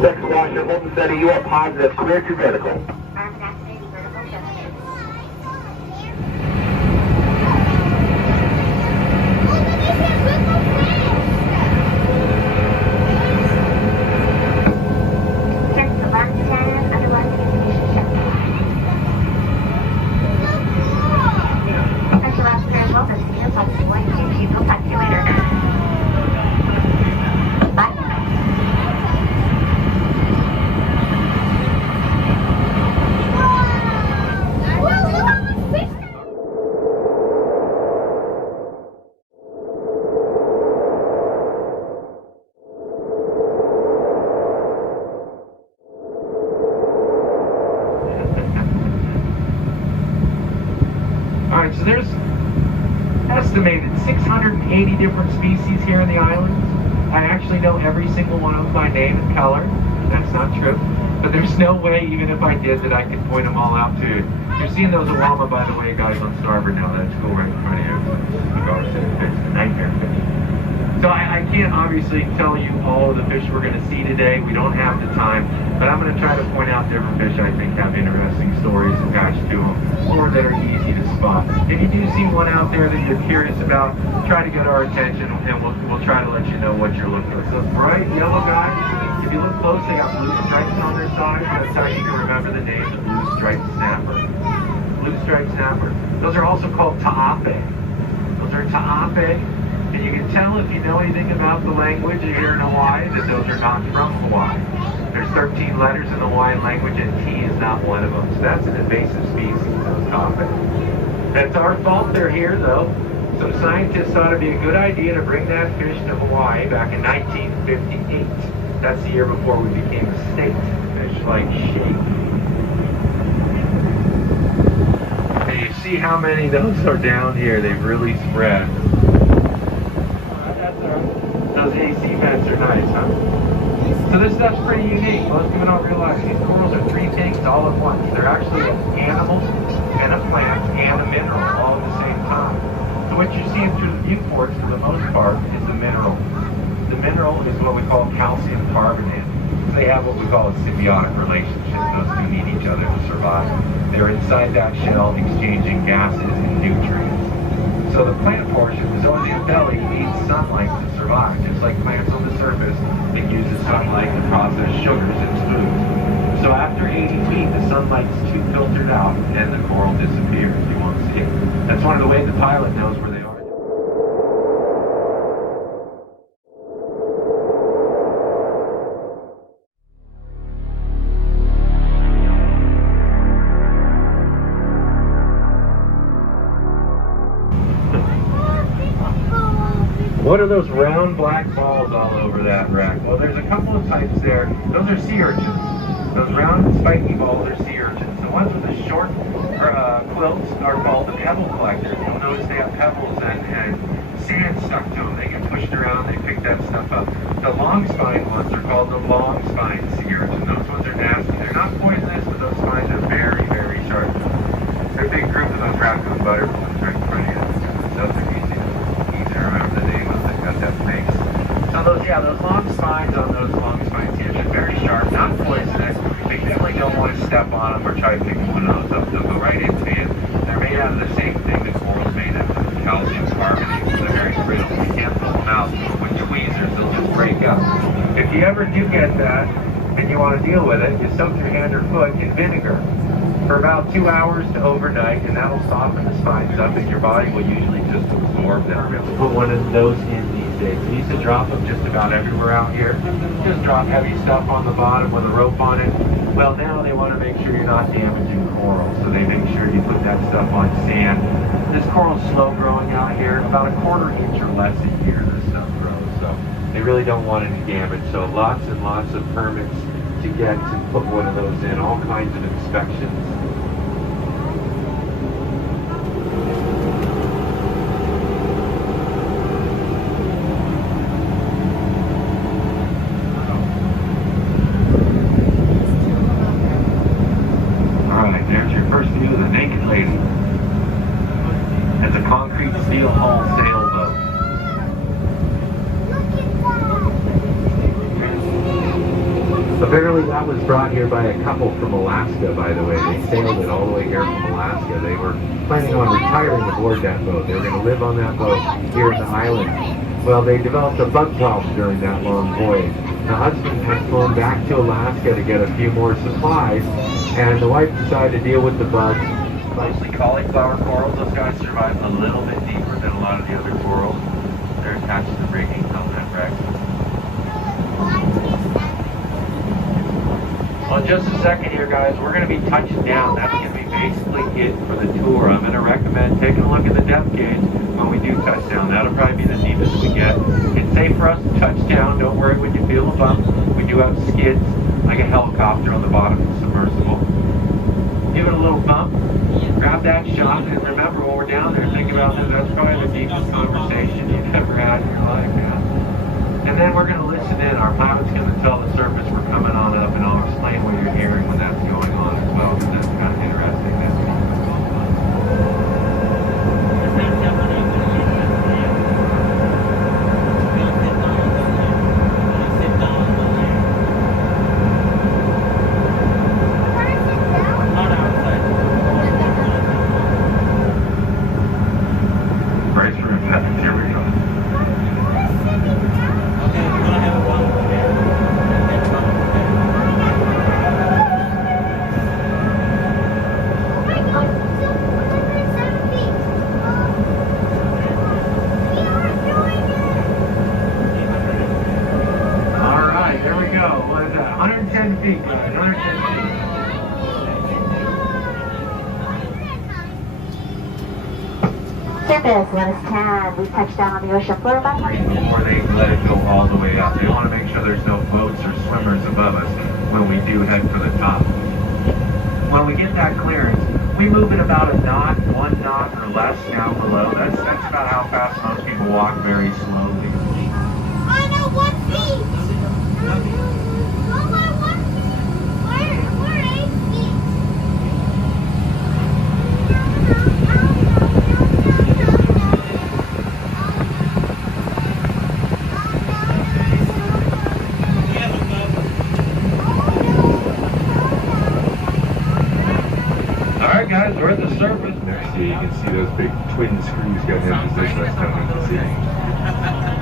Next washer, hold and steady, you are positive, clear to vertical. Alright, so there's estimated 680 different species here in the islands. I actually know every single one of them by name and color. That's not true. But there's no way, even if I did, that I could point them all out to you. You're seeing those awama, by the way, guys, on starboard now. That's cool right in front of you. It's a nightmare fish. So I can't obviously tell you all of the fish we're going to see today. We don't have the time. But I'm going to try to point out different fish I think have interesting stories attached to them, or that are easy to spot. If you do see one out there that you're curious about, try to get our attention, and we'll try to let you know what you're looking for. So bright yellow guys, if you look close, they got blue stripes on their side. That's how you can remember the name, the blue striped snapper. Blue striped snapper. Those are also called ta'ape. Those are ta'ape. And you can tell if you know anything about the language here in Hawaii that those are not from Hawaii. There's 13 letters in the Hawaiian language, and T is not one of them. So that's an invasive species, those ta'ape. That's our fault they're here, though. Some scientists thought it'd be a good idea to bring that fish to Hawaii back in 1958. That's the year before we became a state. Fish-like shape. And you see how many of those are down here. They've really spread. Those AC vents are nice, huh? So this stuff's pretty unique. Most people don't realize these corals are three things all at once. They're actually an animal and a plant and a mineral all at the same time. So what you're seeing through the viewports for the most part is the mineral. The mineral is what we call calcium carbonate. They have what we call a symbiotic relationship. Those two need each other to survive. They're inside that shell exchanging gases and nutrients. So the plant portion is on the belly, needs sunlight to survive. Just like plants on the surface, it uses sunlight to process sugars into food. So after 80 feet, the sunlight's too filtered out and the coral disappears. You won't see it. That's one of the ways the pilot knows where they are. What are those round black balls all over that wreck? Well, there's a couple of types there. Those are sea urchins. Those round spiky balls are sea urchins. The ones with the short quilts are called the pebble collectors. You'll notice they have pebbles and sand stuck to them. They get pushed around, they pick that stuff up. The long spine ones are called the long spine sea urchin. Those ones are nasty. They're not poisonous, but those spines are very, very sharp. There's a big group of those raccoon butterflies right in front of you. Those are easy to remember the name of. That face. So those long spines on those long spines here, they're very sharp, not poisonous. They definitely don't want to step on them or try to pick one of those up. They'll go right into you. They're made out of the same thing that coral's made of, calcium carbonate. So they're very brittle. You can't pull them out with tweezers, they'll just break up. If you ever do get that and you want to deal with it, you soak your hand or foot in vinegar for about 2 hours to overnight, and that'll soften the spines up, and your body will usually just absorb them. Put one of those in these days. We used to drop them just about everywhere out here. Just drop heavy stuff on the bottom with a rope on it. Well, now they want to make sure you're not damaging coral, so they make sure you put that stuff on sand. This coral's slow growing out here, about a quarter inch or less a year this stuff grows, so they really don't want any damage. So lots and lots of permits to get to put one of those in, all kinds of inspections. Alright, there's your first view of the Naked Lady. It's a concrete steel hull sailboat. Apparently that was brought here by a couple from Alaska, by the way. They sailed it all the way here from Alaska. They were planning on retiring aboard that boat. They were going to live on that boat here in the island. Well, they developed a bug problem during that long voyage. The husband had flown back to Alaska to get a few more supplies, and the wife decided to deal with the bugs. Mostly cauliflower corals. Those guys survive a little bit deeper than a lot of the other corals. They're attached to the rigging on that wreck. Well, just a second here, guys. We're going to be touching down. That's going to be basically it for the tour. I'm going to recommend taking a look at the depth gauge when we do touch down. That'll probably be the deepest we get. It's safe for us to touch down. Don't worry when you feel a bump. We do have skids, like a helicopter on the bottom of the submersible. Give it a little bump. Grab that shot, and remember when we're down there, think about this. That's probably the deepest conversation you've ever had in your life, man. And then we're going to listen in. Our pilot's going to tell the surface we're coming on up, and I'll explain what you're hearing when that's going on as well, because that's kind of interesting. Here we go. Alright, there we go. What is that? 110 feet, guys. 110 feet. Surface, let us can. We touched down on the ocean floor about Before they let it go all the way up. They want to make sure there's no boats or swimmers above us when we do head for the top. When we get that clearance, we move at about a knot, 1 knot or less down below. That's about how fast most people walk, very slowly. I know 1 feet. Oh my 1 feet. We're 8 feet. Alright guys, we're at the surface. There, see, you can see those big twin screws going in position. That's how you can see.